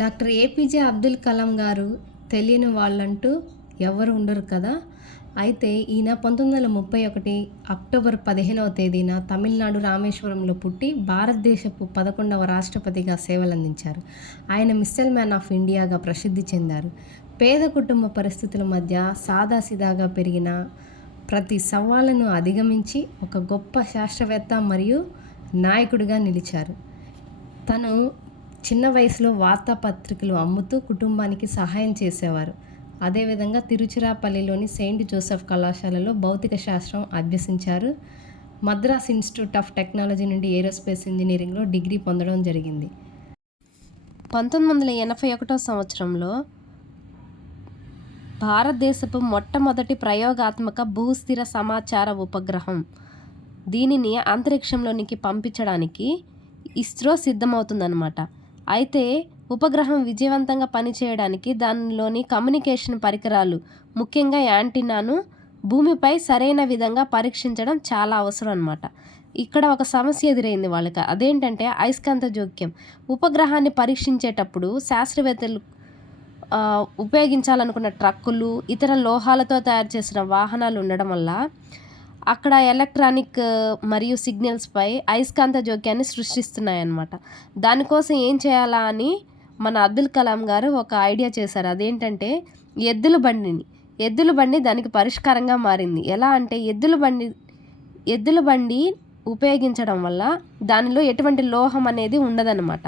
Doctor APJ Abdul Kalam గారు తెలియని వాళ్ళంటూ ఎవరు ఉండరు కదా. అయితే ఈయన 1931 అక్టోబర్ 15వ తేదీన తమిళనాడు రామేశ్వరంలో పుట్టి భారతదేశపు 11వ రాష్ట్రపతిగా సేవలందించారు. ఆయన మిస్సైల్ మ్యాన్ ఆఫ్ ఇండియాగా ప్రసిద్ధి చెందారు. పేద కుటుంబ పరిస్థితుల మధ్య సాదాసీదాగా పెరిగిన ప్రతి సవాళ్లను అధిగమించి ఒక గొప్ప శాస్త్రవేత్త మరియు నాయకుడిగా నిలిచారు. తను చిన్న వయసులో వార్తాపత్రికలు అమ్ముతూ కుటుంబానికి సహాయం చేసేవారు. అదేవిధంగా తిరుచిరాపల్లిలోని సెయింట్ జోసెఫ్ కళాశాలలో భౌతిక శాస్త్రం అభ్యసించారు. మద్రాస్ ఇన్స్టిట్యూట్ ఆఫ్ టెక్నాలజీ నుండి ఏరోస్పేస్ ఇంజనీరింగ్లో డిగ్రీ పొందడం జరిగింది. 1981 సంవత్సరంలో భారతదేశపు మొట్టమొదటి ప్రయోగాత్మక భూస్థిర సమాచార ఉపగ్రహం దీనిని అంతరిక్షంలోనికి పంపించడానికి ఇస్రో సిద్ధమవుతుందన్నమాట. అయితే ఉపగ్రహం విజయవంతంగా పనిచేయడానికి దానిలోని కమ్యూనికేషన్ పరికరాలు, ముఖ్యంగా యాంటీనాను భూమిపై సరైన విధంగా పరీక్షించడం చాలా అవసరం అన్నమాట. ఇక్కడ ఒక సమస్య ఎదురైంది వాళ్ళకి. అదేంటంటే అయస్కాంత జోక్యం. ఉపగ్రహాన్ని పరీక్షించేటప్పుడు శాస్త్రవేత్తలు ఉపయోగించాలనుకున్న ట్రక్కులు, ఇతర లోహాలతో తయారు చేసిన వాహనాలు ఉండడం వల్ల అక్కడ ఎలక్ట్రానిక్ మరియు సిగ్నల్స్పై అయస్కాంత జోక్యాన్ని సృష్టిస్తున్నాయన్నమాట. దానికోసం ఏం చేయాలా అని మన అబ్దుల్ కలాం గారు ఒక ఐడియా చేశారు. అదేంటంటే ఎద్దుల బండి దానికి పరిష్కారంగా మారింది. ఎలా అంటే ఎద్దుల బండి ఉపయోగించడం వల్ల దానిలో ఎటువంటి లోహం అనేది ఉండదన్నమాట.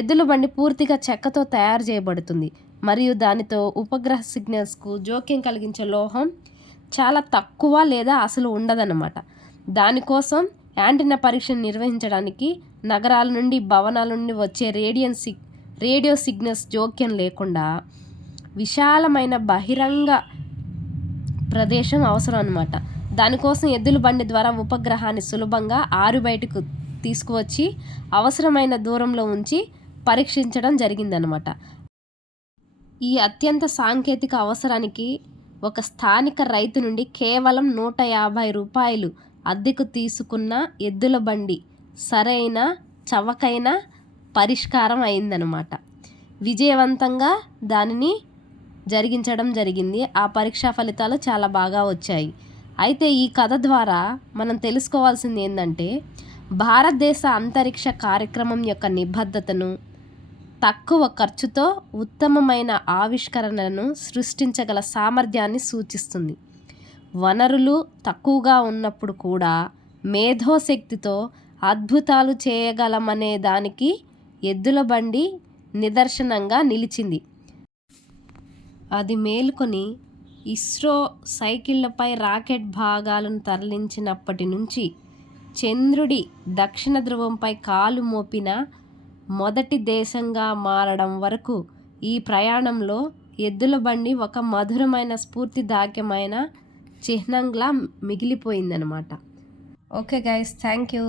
ఎద్దుల బండి పూర్తిగా చెక్కతో తయారు చేయబడుతుంది మరియు దానితో ఉపగ్రహ సిగ్నల్స్కు జోక్యం కలిగించే లోహం చాలా తక్కువ లేదా అసలు ఉండదన్నమాట. దానికోసం యాంటీనా పరీక్షను నిర్వహించడానికి నగరాల నుండి, భవనాల నుండి వచ్చే రేడియో సిగ్నల్స్ జోక్యం లేకుండా విశాలమైన బహిరంగ ప్రదేశం అవసరం అన్నమాట. దానికోసం ఎద్దుల బండి ద్వారా ఉపగ్రహాన్ని సులభంగా బయటకు తీసుకువచ్చి అవసరమైన దూరంలో ఉంచి పరీక్షించడం జరిగిందనమాట. ఈ అత్యంత సాంకేతిక అవసరానికి ఒక స్థానిక రైతు నుండి కేవలం 150 రూపాయలు అద్దెకు తీసుకున్న ఎద్దుల బండి సరైన చవకైన పరిష్కారం అయిందనమాట. విజయవంతంగా దానిని జరిగించడం జరిగింది. ఆ పరీక్షా ఫలితాలు చాలా బాగా వచ్చాయి. అయితే ఈ కథ ద్వారా మనం తెలుసుకోవాల్సింది ఏంటంటే భారతదేశ అంతరిక్ష కార్యక్రమం యొక్క నిబద్ధతను, తక్కువ ఖర్చుతో ఉత్తమమైన ఆవిష్కరణలను సృష్టించగల సామర్థ్యాన్ని సూచిస్తుంది. వనరులు తక్కువగా ఉన్నప్పుడు కూడా మేధోశక్తితో అద్భుతాలు చేయగలమనే దానికి ఎద్దుల బండి నిదర్శనంగా నిలిచింది. అది మేలుకొని ఇస్రో సైకిళ్లపై రాకెట్ భాగాలను తరలించినప్పటి నుంచి చంద్రుడి దక్షిణ ధ్రువంపై కాలు మోపిన మొదటి దేశంగా మారడం వరకు ఈ ప్రయాణంలో ఎద్దుల బండి ఒక మధురమైన స్ఫూర్తిదాయకమైన చిహ్నంగా మిగిలిపోయిందనమాట. Okay guys, thank you.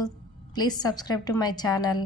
Please subscribe to my channel.